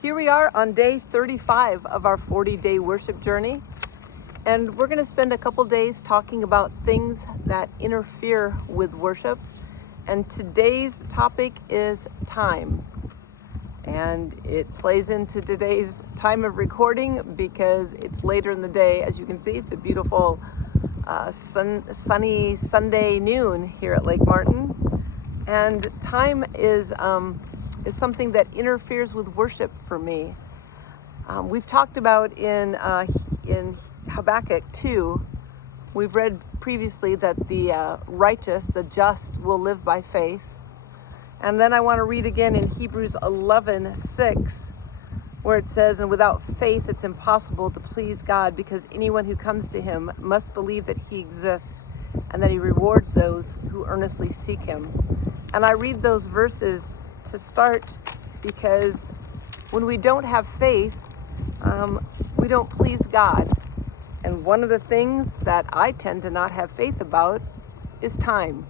Here we are on day 35 of our 40-day worship journey, and we're going to spend a couple days talking about things that interfere with worship. And today's topic is time, and it plays into today's time of recording because it's later in the day. As you can see, it's a beautiful sunny Sunday noon here at Lake Martin, and time is something that interferes with worship for me. We've talked about in Habakkuk 2, we've read previously that the righteous, the just, will live by faith. And then I want to read again in Hebrews 11:6, where it says, "And without faith it's impossible to please God, because anyone who comes to him must believe that he exists and that he rewards those who earnestly seek him." And I read those verses to start because when we don't have faith, we don't please God. And one of the things that I tend to not have faith about is time.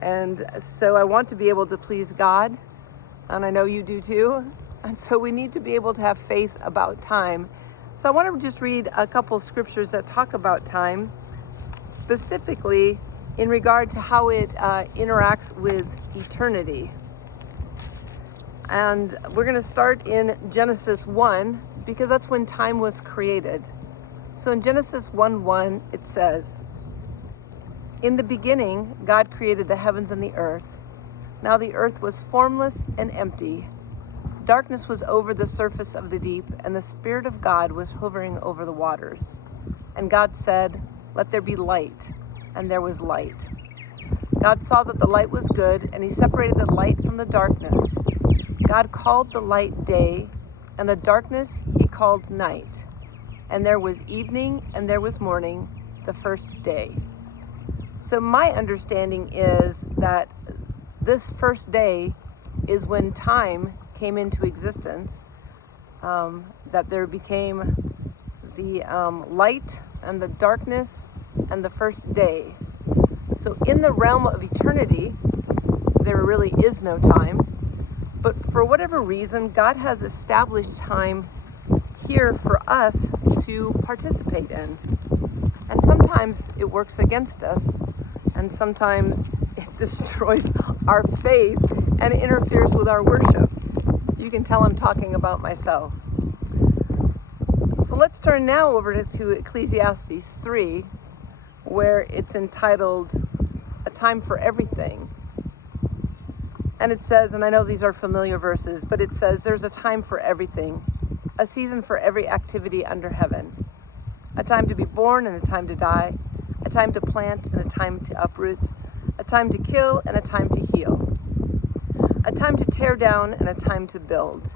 And so I want to be able to please God, and I know you do too. And so we need to be able to have faith about time. So I want to just read a couple scriptures that talk about time, specifically in regard to how it interacts with eternity. And we're going to start in Genesis 1, because that's when time was created. So in Genesis 1:1, it says, "In the beginning, God created the heavens and the earth. Now the earth was formless and empty. Darkness was over the surface of the deep, and the Spirit of God was hovering over the waters. And God said, 'Let there be light,' and there was light. God saw that the light was good, and he separated the light from the darkness. God called the light day, and the darkness he called night. And there was evening, and there was morning, the first day." So my understanding is that this first day is when time came into existence, that there became the light and the darkness and the first day. So in the realm of eternity, there really is no time. But for whatever reason, God has established time here for us to participate in. And sometimes it works against us, and sometimes it destroys our faith and interferes with our worship. You can tell I'm talking about myself. So let's turn now over to Ecclesiastes 3, where it's entitled "A Time for Everything." And it says, and I know these are familiar verses, but it says, "There's a time for everything, a season for every activity under heaven. A time to be born and a time to die, a time to plant and a time to uproot, a time to kill and a time to heal, a time to tear down and a time to build,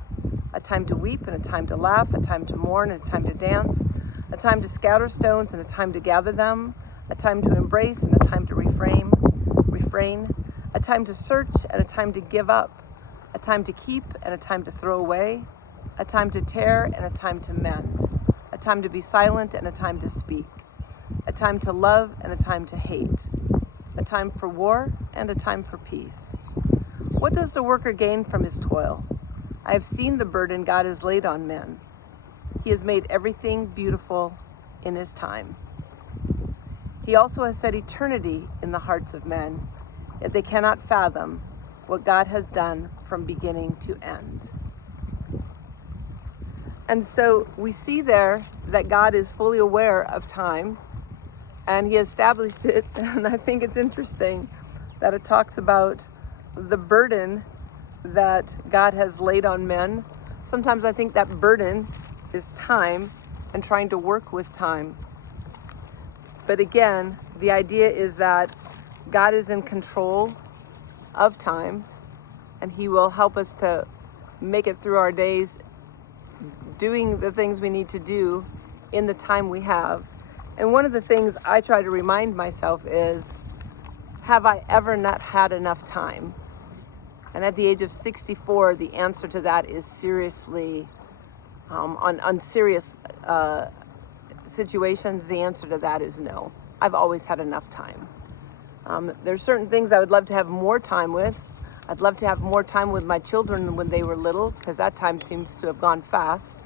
a time to weep and a time to laugh, a time to mourn and a time to dance, a time to scatter stones and a time to gather them, a time to embrace and a time to refrain, a time to search and a time to give up, a time to keep and a time to throw away, a time to tear and a time to mend, a time to be silent and a time to speak, a time to love and a time to hate, a time for war and a time for peace. What does the worker gain from his toil? I have seen the burden God has laid on men. He has made everything beautiful in his time. He also has set eternity in the hearts of men, yet they cannot fathom what God has done from beginning to end." And so we see there that God is fully aware of time, and he established it. And I think it's interesting that it talks about the burden that God has laid on men. Sometimes I think that burden is time and trying to work with time. But again, the idea is that God is in control of time, and he will help us to make it through our days doing the things we need to do in the time we have. And one of the things I try to remind myself is, have I ever not had enough time? And at the age of 64, the answer to that is seriously, on serious situations, the answer to that is no. I've always had enough time. There's certain things I would love to have more time with. I'd love to have more time with my children when they were little, because that time seems to have gone fast.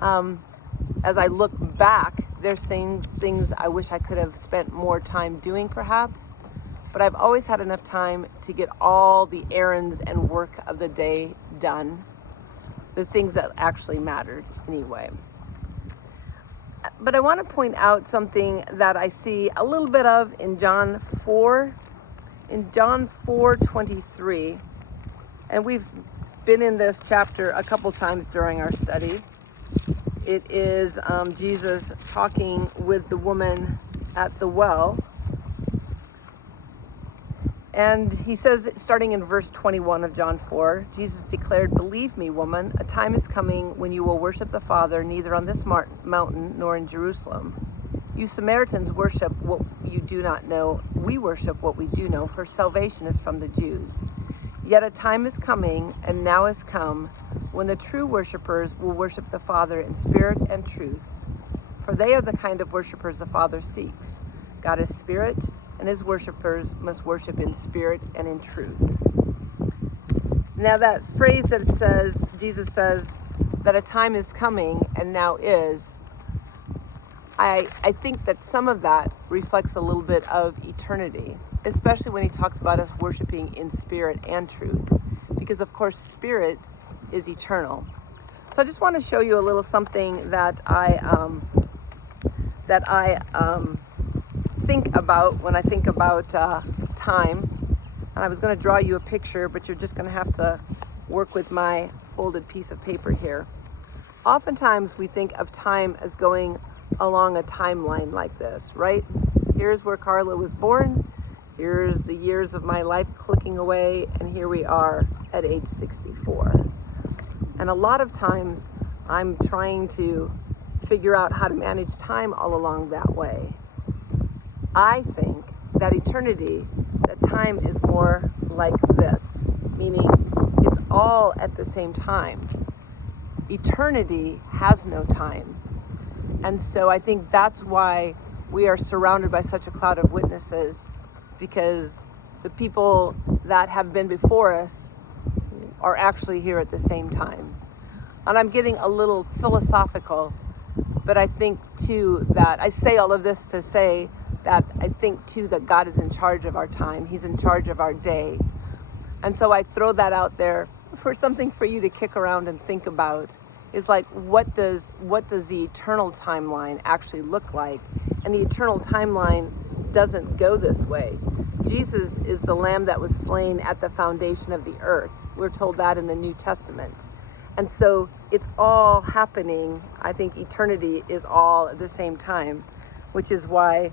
As I look back, there's things I wish I could have spent more time doing perhaps, but I've always had enough time to get all the errands and work of the day done, the things that actually mattered anyway. But I want to point out something that I see a little bit of in John 4. In John 4:23, and we've been in this chapter a couple times during our study. It is Jesus talking with the woman at the well. And he says, starting in verse 21 of John 4, Jesus declared, "Believe me, woman, a time is coming when you will worship the Father neither on this mountain nor in Jerusalem. You Samaritans worship what you do not know. We worship what we do know, for salvation is from the Jews. Yet a time is coming, and now has come, when the true worshipers will worship the Father in spirit and truth. For they are the kind of worshipers the Father seeks. God is spirit, and his worshipers must worship in spirit and in truth." Now that phrase that it says, Jesus says, that a time is coming and now is, I think that some of that reflects a little bit of eternity, especially when he talks about us worshiping in spirit and truth, because of course spirit is eternal. So I just want to show you a little something that I think about when I think about time. And I was going to draw you a picture, but you're just going to have to work with my folded piece of paper here. Oftentimes we think of time as going along a timeline like this, right? Here's where Carla was born. Here's the years of my life clicking away, and here we are at age 64. And a lot of times I'm trying to figure out how to manage time all along that way. I think that eternity, that time is more like this, meaning it's all at the same time. Eternity has no time. And so I think that's why we are surrounded by such a cloud of witnesses, because the people that have been before us are actually here at the same time. And I'm getting a little philosophical, but I think too that I say all of this to say that I think too that God is in charge of our time. He's in charge of our day. And so I throw that out there for something for you to kick around and think about, is like, what does the eternal timeline actually look like? And the eternal timeline doesn't go this way. Jesus is the lamb that was slain at the foundation of the earth. We're told that in the New Testament. And so it's all happening. I think eternity is all at the same time, which is why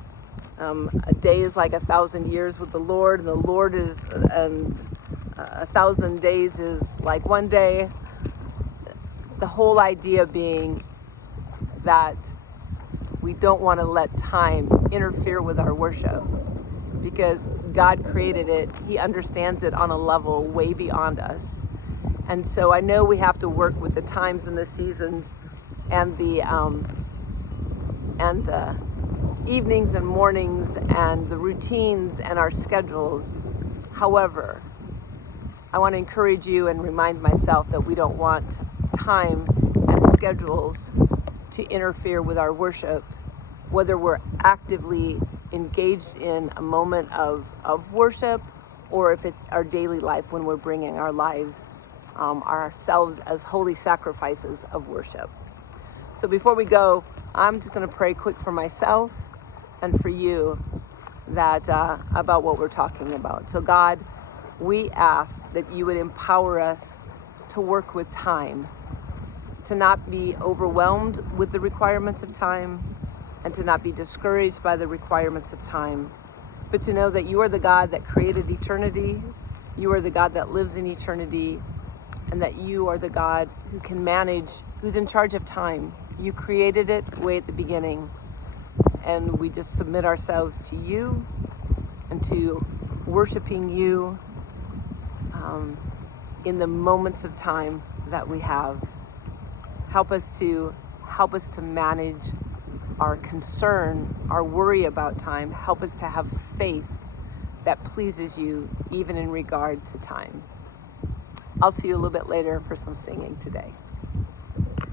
a day is like 1,000 years with the Lord, and the Lord is, and 1,000 days is like one day. The whole idea being that we don't want to let time interfere with our worship, because God created it. He understands it on a level way beyond us. And so I know we have to work with the times and the seasons and the evenings and mornings and the routines and our schedules. However, I want to encourage you and remind myself that we don't want time and schedules to interfere with our worship, whether we're actively engaged in a moment of worship, or if it's our daily life when we're bringing our lives, ourselves as holy sacrifices of worship. So before we go, I'm just going to pray quick for myself and for you that about what we're talking about. So God, we ask that you would empower us to work with time, to not be overwhelmed with the requirements of time, and to not be discouraged by the requirements of time, but to know that you are the God that created eternity, you are the God that lives in eternity, and that you are the God who can manage, who's in charge of time. You created it way at the beginning, and we just submit ourselves to you and to worshiping you in the moments of time that we have. Help us to manage our concern, our worry about time. Help us to have faith that pleases you even in regard to time. I'll see you a little bit later for some singing today.